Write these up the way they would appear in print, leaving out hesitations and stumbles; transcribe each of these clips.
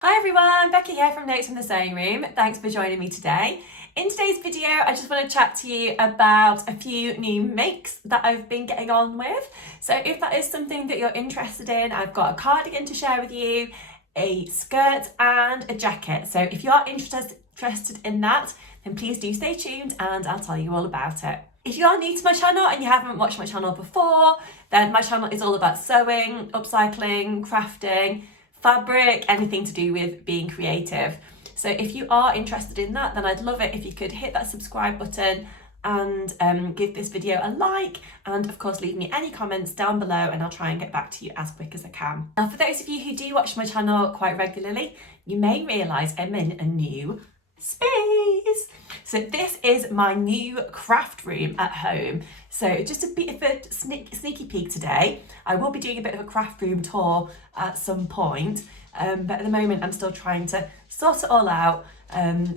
Hi everyone, Becky here from Notes from the Sewing Room. Thanks for joining me today. In today's video, I just want to chat to you about a few new makes that I've been getting on with. So if that is something that you're interested in, I've got a cardigan to share with you, a skirt and a jacket. So if you are interested in that, then please do stay tuned and I'll tell you all about it. If you are new to my channel and you haven't watched my channel before, then my channel is all about sewing, upcycling, crafting, fabric, anything to do with being creative. So if you are interested in that, then I'd love it if you could hit that subscribe button and give this video a like, and of course leave me any comments down below and I'll try and get back to you as quick as I can. Now, for those of you who do watch my channel quite regularly, you may realise I'm in a new space. So this is my new craft room at home. So just a bit of a sneaky peek today. I will be doing a bit of a craft room tour at some point, but at the moment I'm still trying to sort it all out.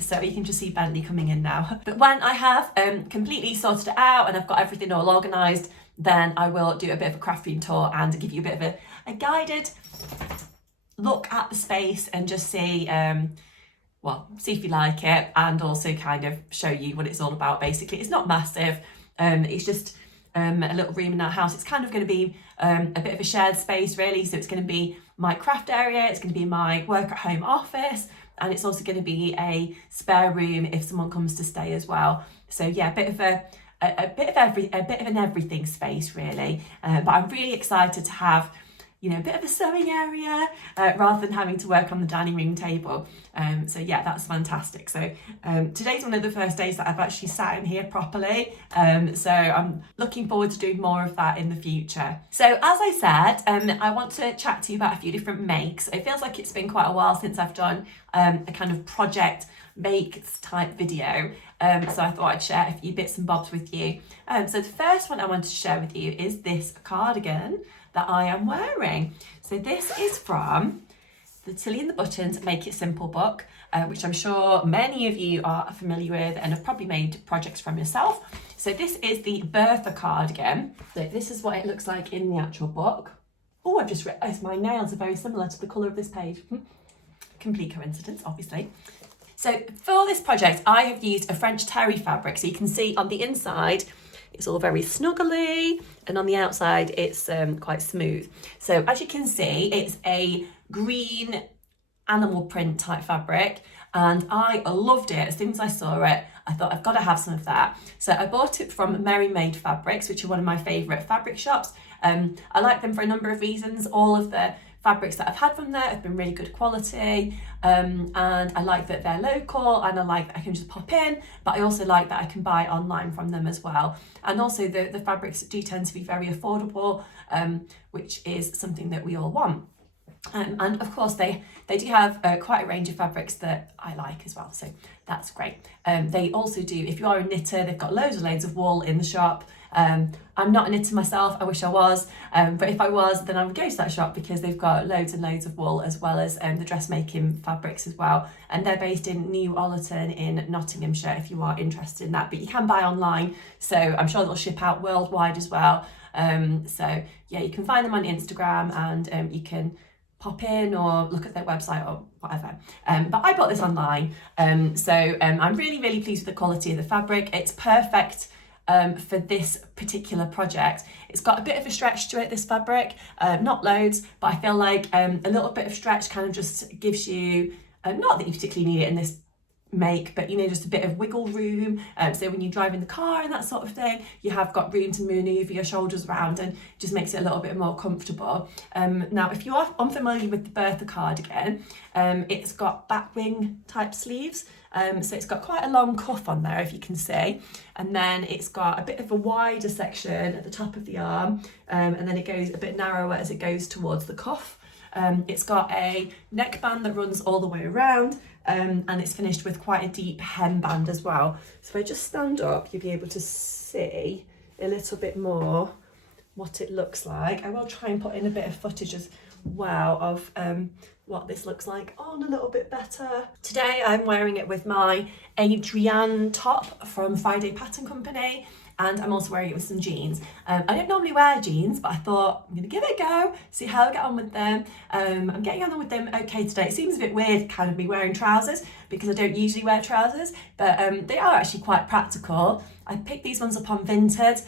So you can just see Bentley coming in now. But when I have completely sorted it out and I've got everything all organised, then I will do a bit of a craft room tour and give you a bit of a guided look at the space and just see see if you like it, and also kind of show you what it's all about. Basically, it's not massive. It's just a little room in our house. It's kind of going to be a bit of a shared space, really. So it's going to be my craft area, it's going to be my work at home office, and it's also going to be a spare room if someone comes to stay as well. So yeah, a bit of an everything space, really. But I'm really excited to have, you know, a bit of a sewing area rather than having to work on the dining room table. So yeah, that's fantastic. So today's one of the first days that I've actually sat in here properly. So I'm looking forward to doing more of that in the future. So as I said, I want to chat to you about a few different makes. It feels like it's been quite a while since I've done a kind of project makes type video. So I thought I'd share a few bits and bobs with you. So the first one I wanted to share with you is this cardigan that I am wearing. So this is from the Tilly and the Buttons Make It Simple book, which I'm sure many of you are familiar with and have probably made projects from yourself. So this is the Bertha cardigan. So this is what it looks like in the actual book. Oh, I've just realised my nails are very similar to the colour of this page. Complete coincidence, obviously. So for this project, I have used a French terry fabric. So you can see on the inside, it's all very snuggly, and on the outside it's quite smooth. So as you can see, it's a green animal print type fabric, and I loved it. As soon as I saw it, I thought I've got to have some of that. So I bought it from Merry Made Fabrics, which are one of my favourite fabric shops. I like them for a number of reasons. All of the fabrics that I've had from there have been really good quality, and I like that they're local, and I like that I can just pop in, but I also like that I can buy online from them as well. And also the fabrics do tend to be very affordable, which is something that we all want. And of course they do have quite a range of fabrics that I like as well, so that's great. They also do, if you are a knitter, they've got loads of wool in the shop. I'm not a knitter myself, I wish I was, but if I was, then I would go to that shop because they've got loads and loads of wool, as well as the dressmaking fabrics as well. And they're based in New Ollerton in Nottinghamshire if you are interested in that, but you can buy online, so I'm sure they'll ship out worldwide as well. So yeah, you can find them on Instagram, and you can pop in or look at their website or whatever. But I bought this online, so I'm really pleased with the quality of the fabric. It's perfect for this particular project. It's got a bit of a stretch to it, this fabric, not loads, but I feel like a little bit of stretch kind of just gives you, not that you particularly need it in this make, but you know, just a bit of wiggle room, so when you drive in the car and that sort of thing, you have got room to manoeuvre your shoulders around, and just makes it a little bit more comfortable. Now if you are unfamiliar with the Bertha cardigan, it's got back wing type sleeves, so it's got quite a long cuff on there, if you can see, and then it's got a bit of a wider section at the top of the arm, and then it goes a bit narrower as it goes towards the cuff. It's got a neckband that runs all the way around, and it's finished with quite a deep hemband as well. So if I just stand up, you'll be able to see a little bit more what it looks like. I will try and put in a bit of footage as well of what this looks like on a little bit better. Today I'm wearing it with my Adrienne top from Friday Pattern Company. and I'm also wearing it with some jeans. I don't normally wear jeans, but I thought I'm gonna give it a go, see how I get on with them. I'm getting on with them okay today. It seems a bit weird kind of me wearing trousers because I don't usually wear trousers, but they are actually quite practical. I picked these ones up on Vinted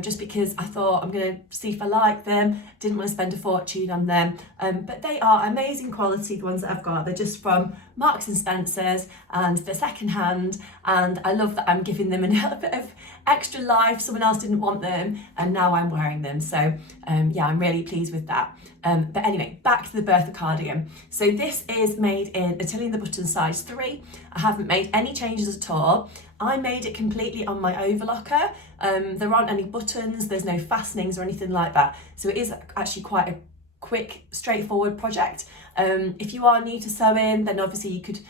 just because I thought I'm going to see if I like them. Didn't want to spend a fortune on them, but they are amazing quality, the ones that I've got. They're just from Marks and Spencer's and they're second hand, and I love that I'm giving them a little bit of extra life. Someone else didn't want them and now I'm wearing them, so yeah, I'm really pleased with that. But anyway, back to the Bertha cardigan. So this is made in Tilly and the Button size 3. I haven't made any changes at all. I made it completely on my overlocker. There aren't any buttons, there's no fastenings or anything like that. So it is actually quite a quick, straightforward project. If you are new to sewing, then obviously you could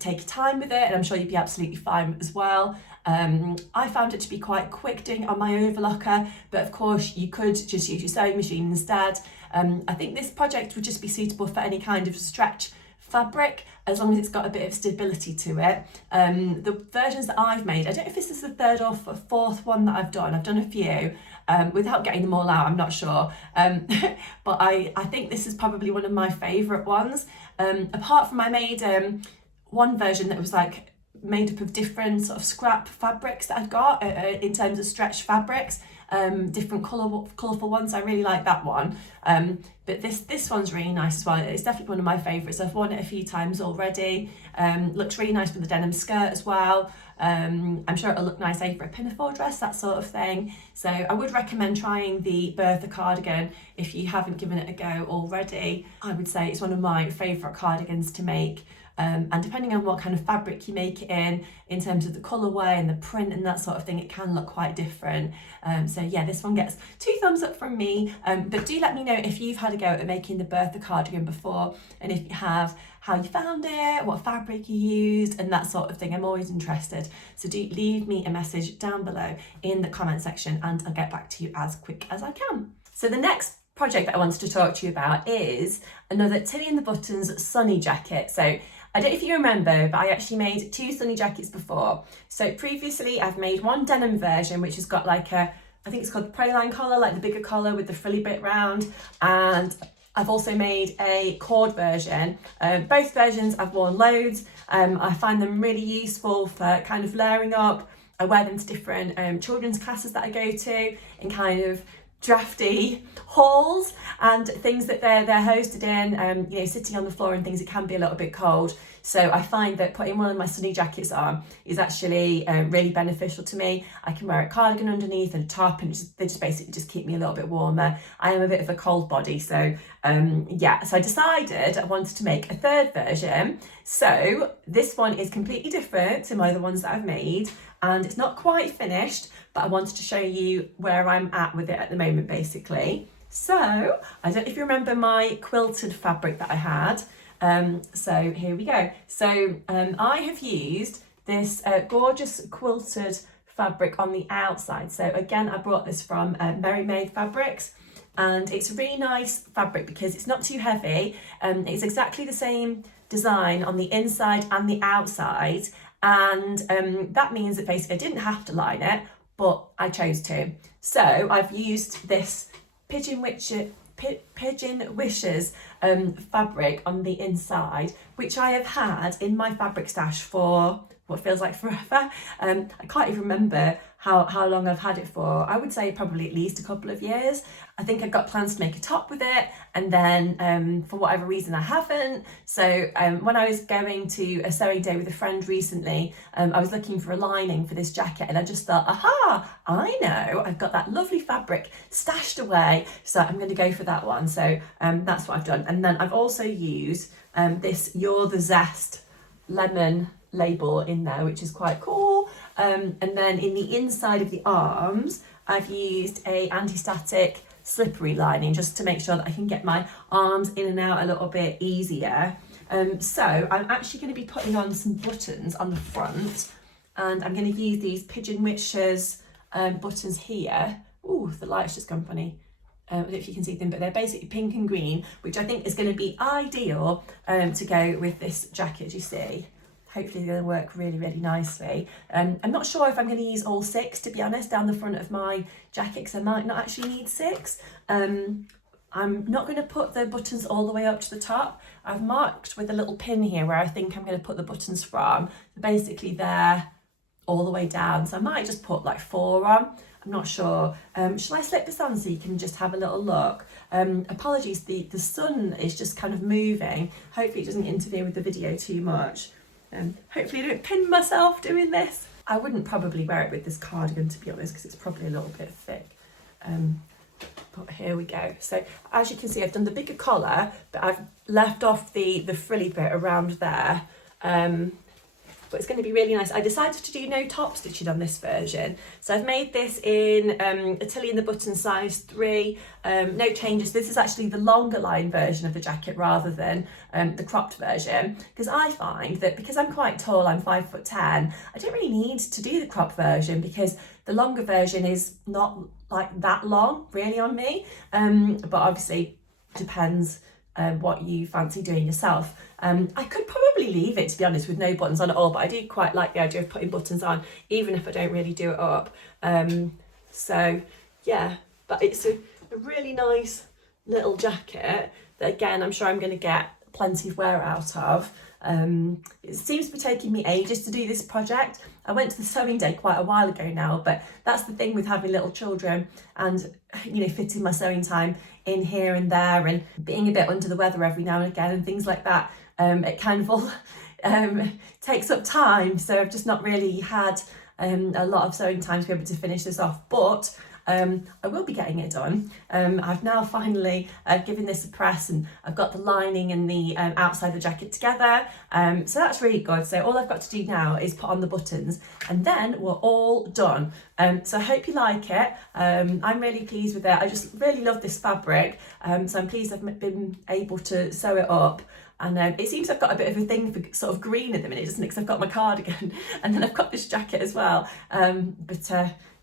take your time with it, and I'm sure you'd be absolutely fine as well. I found it to be quite quick doing it on my overlocker, but of course you could just use your sewing machine instead. I think this project would just be suitable for any kind of stretch fabric, as long as it's got a bit of stability to it. The versions that I've made, I don't know if this is the third or fourth one that I've done a few, without getting them all out, I'm not sure. But I think this is probably one of my favourite ones. Apart from I made one version that was like made up of different sort of scrap fabrics that I've got in terms of stretch fabrics, different colourful ones. I really like that one. But this one's really nice as well. It's definitely one of my favourites. I've worn it a few times already. Looks really nice with the denim skirt as well. I'm sure it'll look nice over a pinafore dress, that sort of thing. So I would recommend trying the Bertha cardigan if you haven't given it a go already. I would say it's one of my favourite cardigans to make. And depending on what kind of fabric you make it in terms of the colourway and the print and that sort of thing, it can look quite different. So yeah, this one gets 2 thumbs up from me. But do let me know if you've had a go at making the Bertha cardigan before, and if you have, how you found it, what fabric you used, and that sort of thing. I'm always interested. So do leave me a message down below in the comment section and I'll get back to you as quick as I can. So the next project that I wanted to talk to you about is another Tilly and the Buttons sunny jacket. So I don't know if you remember, but I actually made 2 sunny jackets before. So previously I've made one denim version, which has got like I think it's called praline collar, like the bigger collar with the frilly bit round. And I've also made a cord version. Both versions I've worn loads. I find them really useful for kind of layering up. I wear them to different children's classes that I go to in kind of drafty halls and things that they're hosted in, you know, sitting on the floor and things, it can be a little bit cold. So I find that putting one of my sunny jackets on is actually really beneficial to me. I can wear a cardigan underneath and a top, and they just basically just keep me a little bit warmer. I am a bit of a cold body, so yeah, so I decided I wanted to make a third version. So this one is completely different to my other ones that I've made, and it's not quite finished, but I wanted to show you where I'm at with it at the moment, basically. So I don't know if you remember my quilted fabric that I had. So here we go. So I have used this gorgeous quilted fabric on the outside. So again, I brought this from Merry Made Fabrics, and it's a really nice fabric because it's not too heavy. It's exactly the same design on the inside and the outside, and that means that basically I didn't have to line it, but I chose to. So I've used this Pigeon Wishes fabric on the inside, which I have had in my fabric stash for what feels like forever. I can't even remember how long I've had it for. I would say probably at least a couple of years. I think I've got plans to make a top with it, and then for whatever reason I haven't. So when I was going to a sewing day with a friend recently, I was looking for a lining for this jacket, and I just thought, aha, I know, I've got that lovely fabric stashed away, so I'm going to go for that one. So that's what I've done. And then I've also used this You're the Zest lemon label in there, which is quite cool. And then in the inside of the arms, I've used a anti-static slippery lining just to make sure that I can get my arms in and out a little bit easier. So I'm actually going to be putting on some buttons on the front, and I'm going to use these Pigeon Wishes buttons here. Ooh, the light's just gone funny. I don't know if you can see them, but they're basically pink and green, which I think is going to be ideal to go with this jacket. You see hopefully they're going to work really, really nicely. I'm not sure if I'm going to use all 6, to be honest, down the front of my jacket, because I might not actually need 6. I'm not going to put the buttons all the way up to the top. I've marked with a little pin here where I think I'm going to put the buttons from. So basically they're all the way down. So I might just put like 4 on. I'm not sure. Shall I slip this on so you can just have a little look? Apologies, the sun is just kind of moving. Hopefully it doesn't interfere with the video too much. Hopefully I don't pin myself doing this. I wouldn't probably wear it with this cardigan, to be honest, because it's probably a little bit thick. But here we go. So as you can see, I've done the bigger collar, but I've left off the frilly bit around there. But it's going to be really nice. I decided to do no top stitching on this version. So I've made this in Atelier the button size 3, no changes. This is actually the longer line version of the jacket rather than the cropped version, because I find that because I'm quite tall, I'm 5'10", I don't really need to do the cropped version because the longer version is not like that long really on me. But obviously depends what you fancy doing yourself. I could probably leave it, to be honest, with no buttons on at all, but I do quite like the idea of putting buttons on even if I don't really do it up. So yeah, but it's a really nice little jacket that, again, I'm sure I'm going to get plenty of wear out of. It seems to be taking me ages to do this project. I went to the sewing day quite a while ago now, but that's the thing with having little children and, you know, fitting my sewing time in here and there and being a bit under the weather every now and again and things like that. It kind of all takes up time, so I've just not really had a lot of sewing time to be able to finish this off, but I will be getting it done. I've now finally given this a press and I've got the lining and the outside of the jacket together, so that's really good. So all I've got to do now is put on the buttons and then we're all done. So I hope you like it. I'm really pleased with it. I just really love this fabric, so I'm pleased I've been able to sew it up. And it seems I've got a bit of a thing for sort of green at the minute, doesn't it? Because I've got my cardigan and then I've got this jacket as well.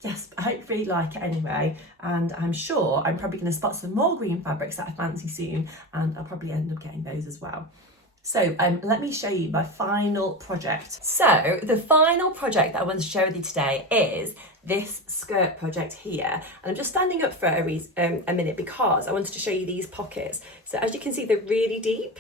Yes, I hope you really like it anyway. And I'm sure I'm probably going to spot some more green fabrics that I fancy soon. And I'll probably end up getting those as well. So let me show you my final project. So the final project that I want to share with you today is this skirt project here. And I'm just standing up for a minute because I wanted to show you these pockets. So as you can see, they're really deep.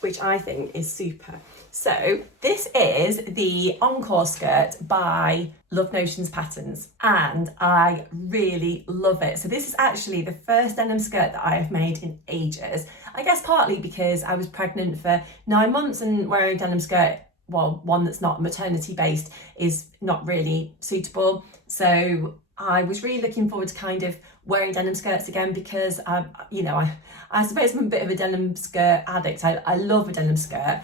Which I think is super. So this is the Encore Skirt by Love Notions Patterns and I really love it. So this is actually the first denim skirt that I have made in ages. I guess partly because I was pregnant for 9 months and wearing a denim skirt, well, one that's not maternity based, is not really suitable. So I was really looking forward to kind of wearing denim skirts again because, you know, I suppose I'm a bit of a denim skirt addict. I love a denim skirt.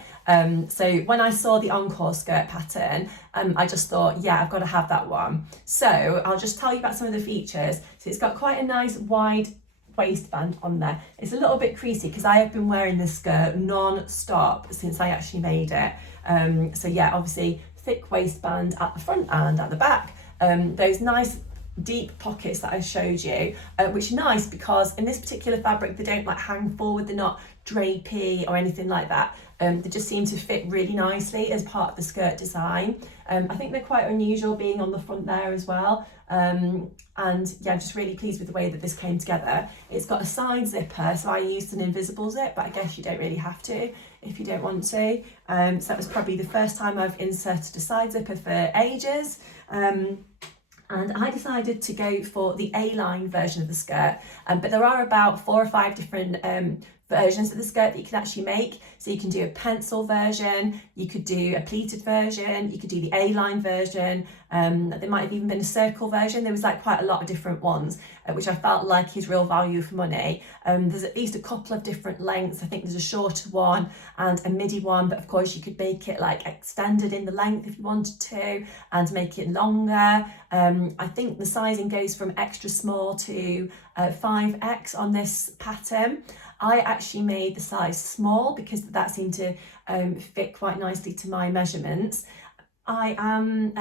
So when I saw the Encore Skirt pattern, I just thought, yeah, I've got to have that one. So I'll just tell you about some of the features. So it's got quite a nice wide waistband on there. It's a little bit creasy because I have been wearing this skirt non-stop since I actually made it. So yeah, obviously thick waistband at the front and at the back. Those nice deep pockets that I showed you, which are nice because in this particular fabric they don't like hang forward, they're not drapey or anything like that. They just seem to fit really nicely as part of the skirt design. I think they're quite unusual being on the front there as well. And yeah, I'm just really pleased with the way that this came together. It's got a side zipper, so I used an invisible zip, but I guess you don't really have to if you don't want to. So that was probably the first time I've inserted a side zipper for ages. And I decided to go for the A-line version of the skirt, but there are about 4 or 5 different versions of the skirt that you can actually make. So you can do a pencil version, you could do a pleated version, you could do the A-line version, there might have even been a circle version. There was like quite a lot of different ones, which I felt like is real value for money. There's at least a couple of different lengths. I think there's a shorter one and a midi one, but of course you could make it like extended in the length if you wanted to and make it longer. I think the sizing goes from extra small to 5X on this pattern. I actually made the size small because that seemed to fit quite nicely to my measurements. I am,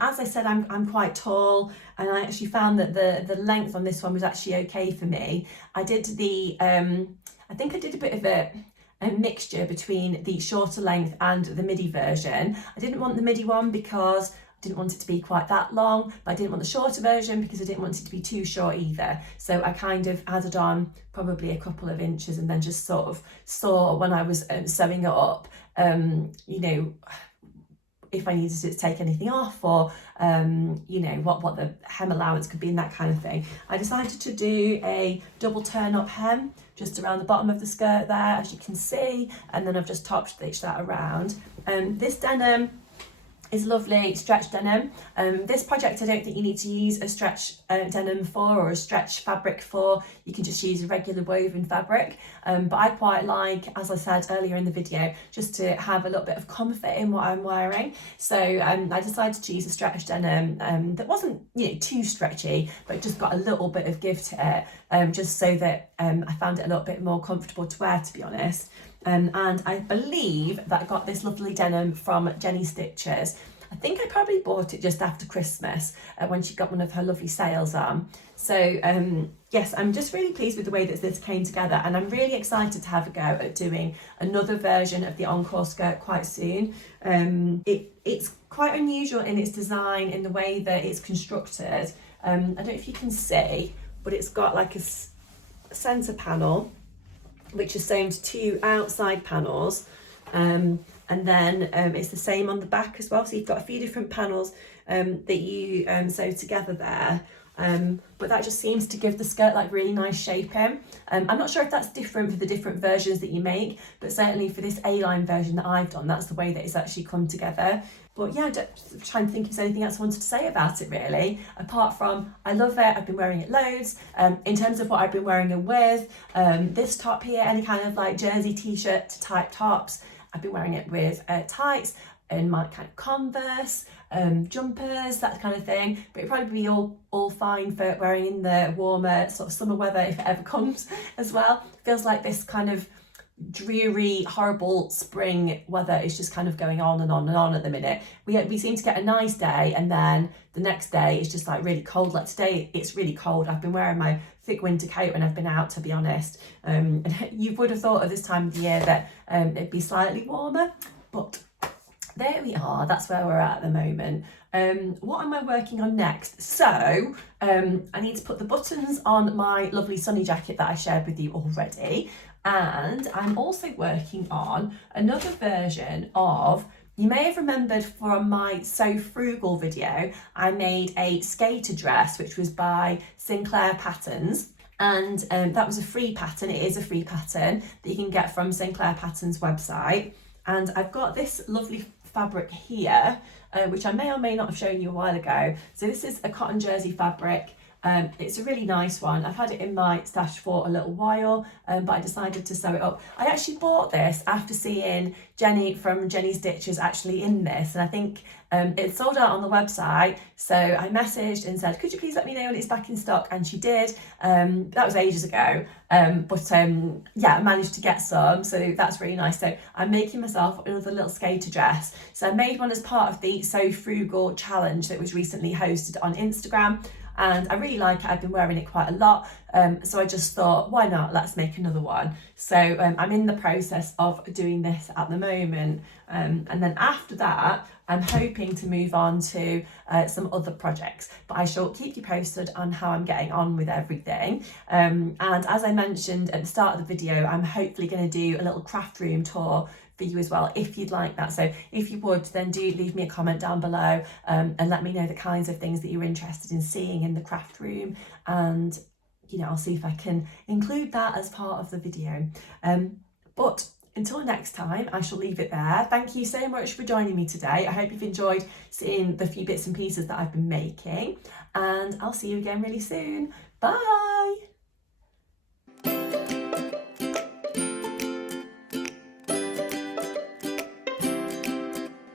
as I said, I'm quite tall, and I actually found that the length on this one was actually okay for me. I did the, I think I did a bit of a mixture between the shorter length and the midi version. I didn't want the midi one because I didn't want it to be quite that long, but I didn't want the shorter version because I didn't want it to be too short either. So I kind of added on probably a couple of inches and then just sort of saw when I was sewing it up, you know, if I needed to take anything off, or you know, what the hem allowance could be and that kind of thing. I decided to do a double turn up hem just around the bottom of the skirt there, as you can see, and then I've just top stitched that around. This denim is lovely stretch denim. This project I don't think you need to use a stretch denim for, or a stretch fabric for. You can just use a regular woven fabric, but I quite like, as I said earlier in the video, just to have a little bit of comfort in what I'm wearing. So I decided to use a stretch denim that wasn't, you know, too stretchy, but just got a little bit of give to it, just so that I found it a little bit more comfortable to wear, to be honest. And I believe that I got this lovely denim from Jenny Stitches. I think I probably bought it just after Christmas when she got one of her lovely sales on. So yes, I'm just really pleased with the way that this came together, and I'm really excited to have a go at doing another version of the Encore skirt quite soon. It's quite unusual in its design, in the way that it's constructed. I don't know if you can see, but it's got like a centre panel which is sewn to two outside panels, and then it's the same on the back as well, so you've got a few different panels that you sew together there, but that just seems to give the skirt like really nice shaping. I'm not sure if that's different for the different versions that you make, but certainly for this A-line version that I've done, that's the way that it's actually come together. But yeah, just trying to think if there's anything else I wanted to say about it really, apart from I love it, I've been wearing it loads. In terms of what I've been wearing it with, this top here, any kind of like jersey t-shirt type tops, I've been wearing it with tights and my kind of Converse, jumpers, that kind of thing, but it'd probably be all fine for wearing in the warmer sort of summer weather if it ever comes as well. It feels like this kind of dreary, horrible spring weather is just kind of going on and on and on at the minute. We seem to get a nice day, and then the next day it's just like really cold. Like today it's really cold. I've been wearing my thick winter coat when I've been out, to be honest. And you would have thought at this time of the year that it'd be slightly warmer, but there we are, that's where we're at the moment. What am I working on next? So I need to put the buttons on my lovely sunny jacket that I shared with you already, and I'm also working on another version of, you may have remembered from my So Frugal video, I made a skater dress which was by Sinclair Patterns. And that was a free pattern. It is a free pattern that you can get from Sinclair Patterns website. And I've got this lovely fabric here, which I may or may not have shown you a while ago. So this is a cotton jersey fabric. It's a really nice one. I've had it in my stash for a little while, but I decided to sew it up. I actually bought this after seeing Jenny from Jenny Stitches actually in this, and I think it sold out on the website. So I messaged and said, could you please let me know when it's back in stock? And she did. That was ages ago, but yeah, I managed to get some, so that's really nice. So I'm making myself another little skater dress. So I made one as part of the So Frugal challenge that was recently hosted on Instagram. And I really like it. I've been wearing it quite a lot, so I just thought, why not, let's make another one. So I'm in the process of doing this at the moment, and then after that I'm hoping to move on to some other projects, but I shall keep you posted on how I'm getting on with everything. And as I mentioned at the start of the video, I'm hopefully going to do a little craft room tour for you as well, if you'd like that. So if you would, then do leave me a comment down below, and let me know the kinds of things that you're interested in seeing in the craft room, and you know, I'll see if I can include that as part of the video. But until next time, I shall leave it there. Thank you so much for joining me today. I hope you've enjoyed seeing the few bits and pieces that I've been making, and I'll see you again really soon. Bye.